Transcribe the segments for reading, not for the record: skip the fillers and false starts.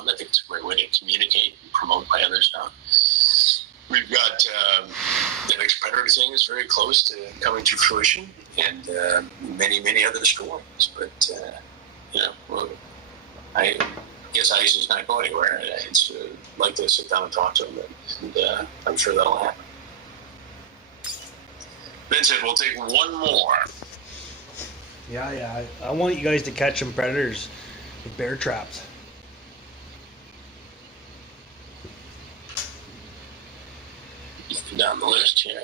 fun. I think it's a great way to communicate and promote my other stuff. We've got the next Predator thing is very close to coming to fruition, and many, many other stories. But, I guess ICE is not going anywhere. It's like to sit down and talk to them, and I'm sure that'll happen. Vincent, we'll take one more. Yeah. I want you guys to catch some predators with bear traps. Just down the list here.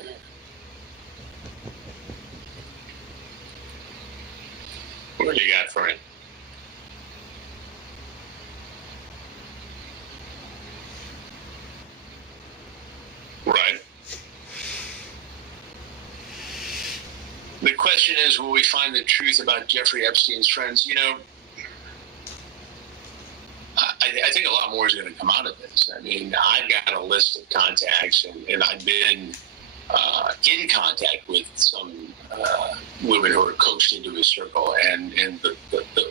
What do you got for it? Right. The question is, will we find the truth about Jeffrey Epstein's friends? I think a lot more is going to come out of this. I mean, I've got a list of contacts, and I've been in contact with some women who are coached into his circle, and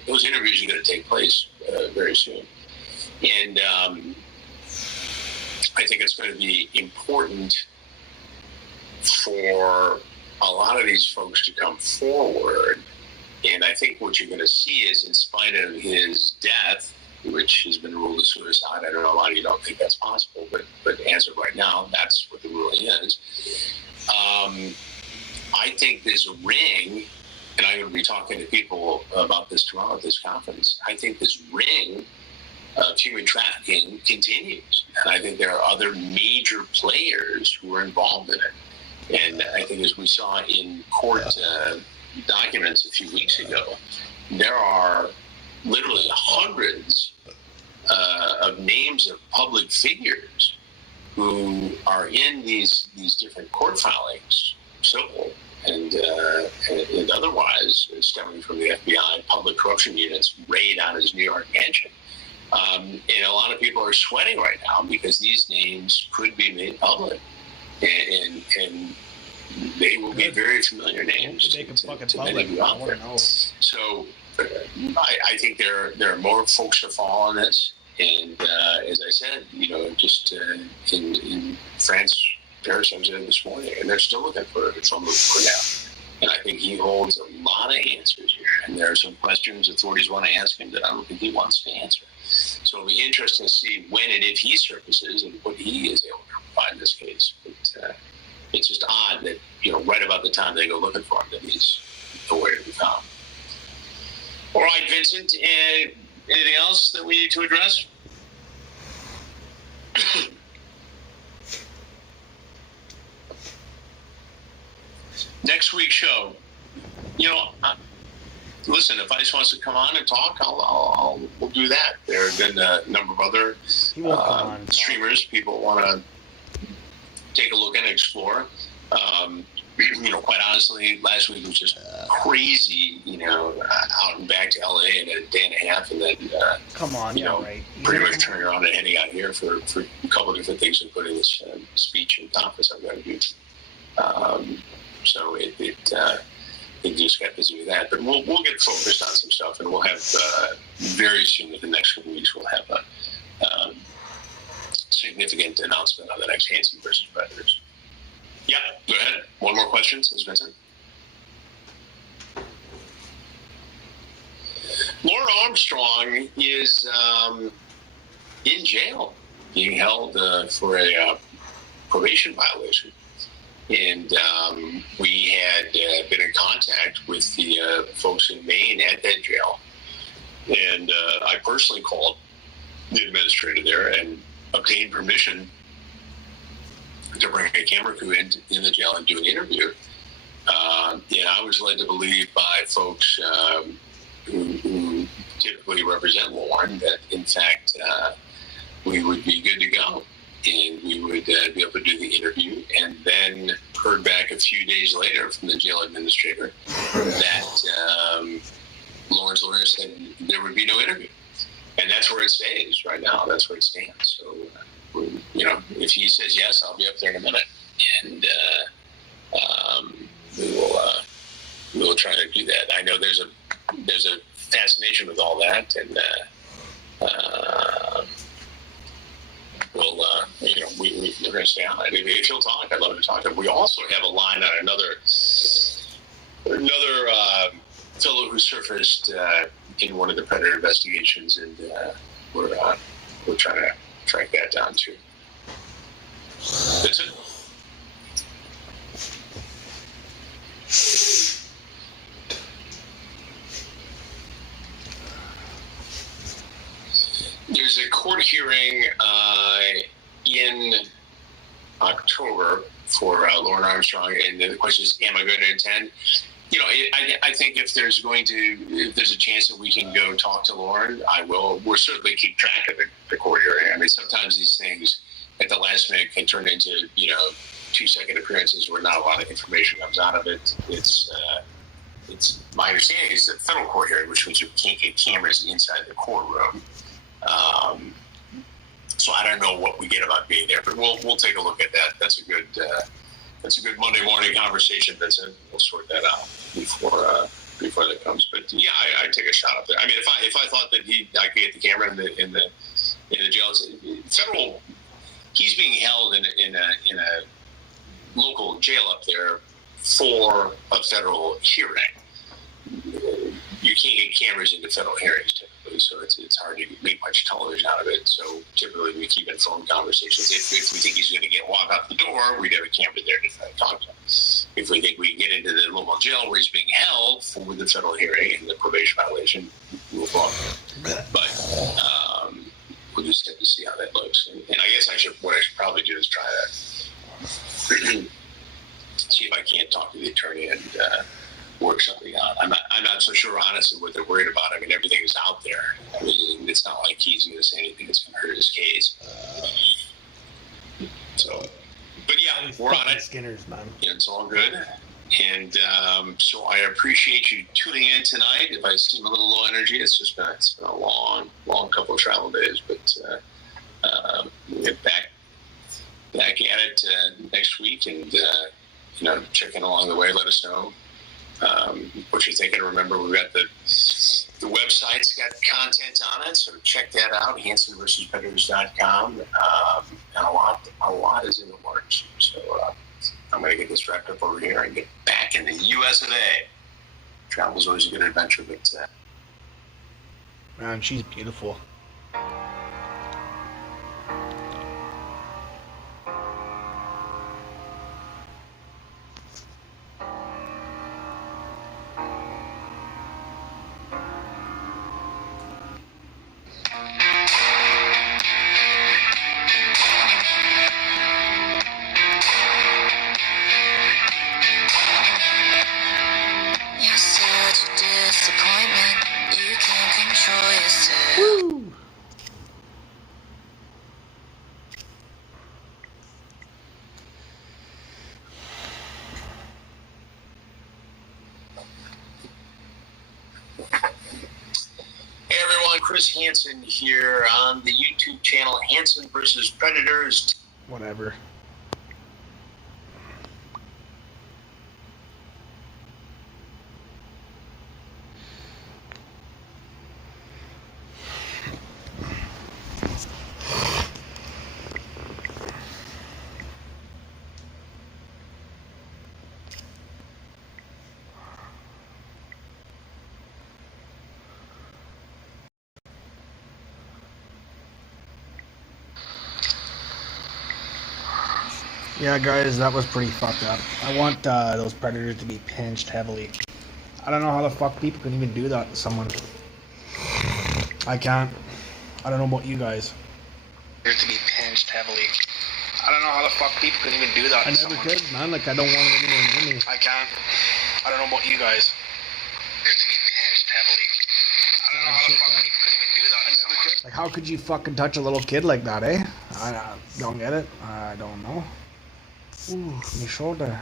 those interviews are going to take place very soon. And I think it's going to be important for a lot of these folks to come forward. And I think what you're going to see is, in spite of his death, which has been ruled a suicide, I don't know, a lot of you don't think that's possible, but as of right now, that's what the ruling is. I think this ring, and I'm going to be talking to people about this tomorrow at this conference, I think this ring of human trafficking continues. And I think there are other major players who are involved in it. And I think, as we saw in court documents a few weeks ago, there are literally hundreds of names of public figures who are in these different court filings, civil and otherwise, stemming from the FBI public corruption unit's raid on his New York mansion. And a lot of people are sweating right now because these names could be made public, and they will be very familiar names to many of you out there. So I think there are more folks to fall on this, and as I said, just in France, Paris, I was there this morning, and they're still looking for now. And I think he holds a lot of answers here, and there are some questions authorities want to ask him that I don't think he wants to answer. So it'll be interesting to see when and if he surfaces and what he is able to provide in this case. But it's just odd that, right about the time they go looking for him, that he's nowhere to be found. All right, Vincent, anything else that we need to address? Next week's show, listen, if ICE wants to come on and talk, we'll do that. There have been a number of other streamers people want to take a look and explore. Quite honestly, last week was just crazy, out and back to LA in a day and a half, and then, pretty much turning around and heading out here for a couple of different things, including this speech and conference I'm going to do. So it just got busy with that, but we'll get focused on some stuff, and we'll have very soon, in the next couple weeks, we'll have a significant announcement on the next Hansen versus Predators. Yeah, go ahead. One more question, says Vincent. Laura Armstrong is in jail, being held for a probation violation. And we had been in contact with the folks in Maine at that jail. And I personally called the administrator there and obtained permission to bring a camera crew in the jail and do an interview. And I was led to believe by folks who typically represent Lauren that, in fact, we would be good to go. And we would be able to do the interview, and then heard back a few days later from the jail administrator that Lauren's lawyer said there would be no interview. And that's where it stays right now. That's where it stands. So, if he says yes, I'll be up there in a minute, and we will try to do that. I know there's a fascination with all that, and going to stay on it. If he'll talk, I'd love to talk to him. We also have a line on another fellow who surfaced in one of the Predator investigations, and we're trying to track that down too. That's it. There's a court hearing in October for Lauren Armstrong, and the question is, am I going to attend? You know, I think if there's a chance that we can go talk to Lauren, I will. We'll certainly keep track of the court hearing. I mean, sometimes these things at the last minute can turn into, 2-second appearances where not a lot of information comes out of it. It's my understanding is that federal court hearing, which means you can't get cameras inside the courtroom. So I don't know what we get about being there, but we'll take a look at that. That's a good Monday morning conversation, Vincent. We'll sort that out before that comes. But yeah, I take a shot up there. I mean, if I thought that I could get the camera in the jail, federal. He's being held in a local jail up there for a federal hearing. You can't get cameras into federal hearings typically, so it's hard to make much television out of it. So typically we keep in phone conversations. If we think he's going to walk out the door, we'd have a camera there to try to talk to him. If we think we can get into the local jail where he's being held for the federal hearing and the probation violation, we'll go. But we'll just have to see how that looks. And I guess what I should probably do is try to see if I can't talk to the attorney and work something out. I'm not so sure, honestly, what they're worried about. I mean, everything is out there. I mean, it's not like he's going to say anything that's going to hurt his case. So, but yeah, we're on it. Skinners, man. Yeah, it's all good. And so I appreciate you tuning in tonight. If I seem a little low energy, it's been a long couple of travel days, but we'll get back at it next week, and check in along the way. Let us know what you're thinking. Remember, we've got the website's got content on it, so check that out. HansenVersusPredators.com. And a lot is in the works. So I'm going to get this wrapped up over here and get back in the U.S. of A. Travel's always a good adventure, but man, she's beautiful. Chris Hansen here on the YouTube channel Hansen versus Predators. Whatever. Yeah, guys, that was pretty fucked up. I want those predators to be pinched heavily. I don't know how the fuck people can even do that to someone. I can't. I don't know about you guys. To be pinched heavily. I don't know how the fuck people can even do that to someone. I never could, man. Like, I don't want it anywhere near me. I can't. I don't know about you guys. To be pinched heavily. I don't know how the fuck people can even do that to someone. Like, how could you fucking touch a little kid like that, eh? I don't get it. I don't know. Ooh, my shoulder.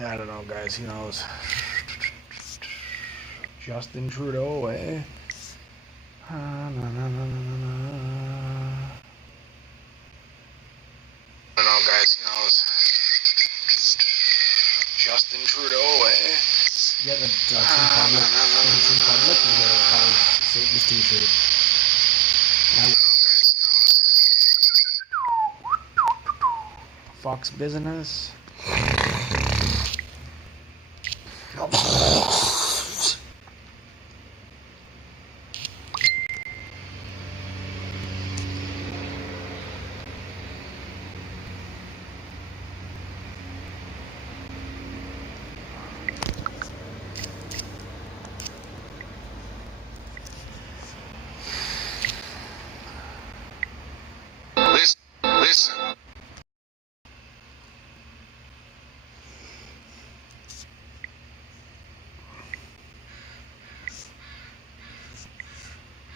Yeah, I don't know, guys. Who knows? Justin Trudeau, eh? Na, na, na, na, na. I don't know, guys. Who knows? Justin Trudeau, eh? Yeah, the True Public. The True Public is a hard Satan's t-shirt. I don't know, guys. Who knows? Fox Business. Listen.